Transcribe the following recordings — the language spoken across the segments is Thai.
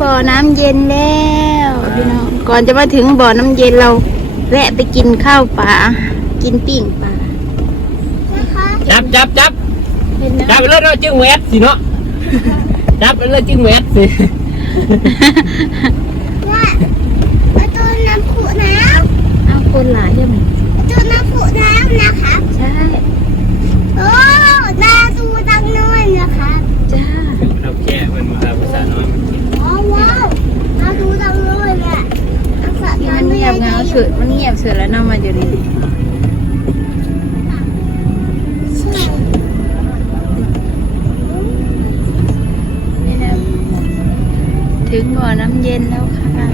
บ่อน้ำเย็นแล้วพี่น้องก่อนจะมาถึงบ่อน้ำเย็นเราแวะไปกินข้าวปลากินปิ้งปลาจับจับจับเห็นจันะบไปเลยเนาะจึงแหวดสิเนาะจับไปเลยจึงแหวดสิว่าประตูน้ำผุน้เอาคนหลายใช่ไหมำประตูน้ำผุน้ำนะครับ ใช่ โอ้ตาดูดังน้อยนะครับ จ้า เราแค่เป็นภาษาน้อย ว้าวว้าวตาดูดังน้อยเนี่ยอักษร นี่มันเงียบเงาสุดมันเงียบสุดแล้วเนาะมาอยู่นี่ใช่นี่นะถึงบ่อน้ำเย็นแล้วค่ะ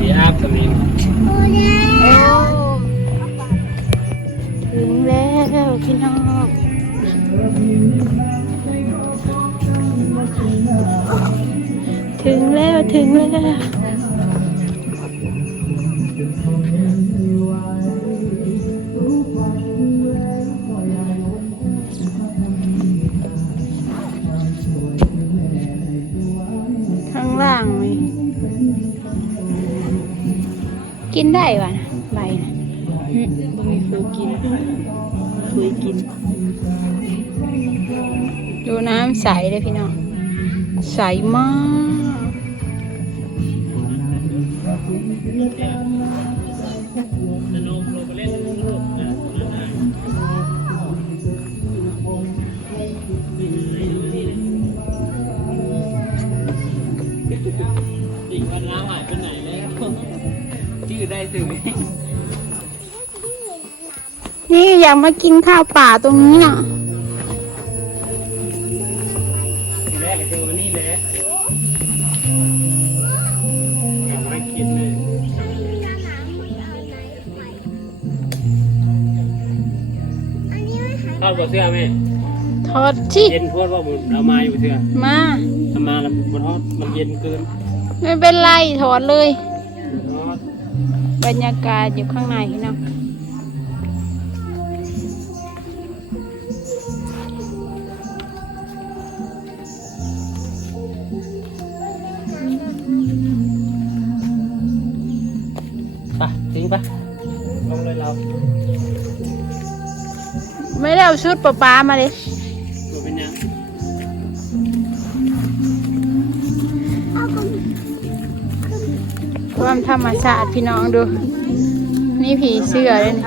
ดีอาบก็มีโอ้ยโอ้ถึงแล้วพี่น้องถึงแล้ว ถึงแล้ว ข้างล่างนี่กินได้วะนะใบนะอืมบ่มีฟืนกินฟืนกิน ดูน้ำใสเลยพี่น้อง ใสมาก อีกวันน้ำหายไปไหนแล้วชื่อได้ถึงนี่อยากมากินข้าวป่าตรงนี้น่ะแรกก็เจอวันนี้แหละยังไม่คิดเลยอันนี้ไม่หายทอดกับเสื้อไหมทอดที่เย็นพวดว่าผมเรามาอยู่เสื้อมาทำมาแล้ว มันทอดมันเย็นเกินไม่เป็นไรถอดเลยทอดบรรยากาศอยู่ข้างในพี่น้องไปทิ้งไปลงเลยเราไม่ได้เอาชุดปลาปลามาเลยตัวเป็นยัง ความธรรมชาติพี่น้องดู นี่ผีเสื้อเลยนี่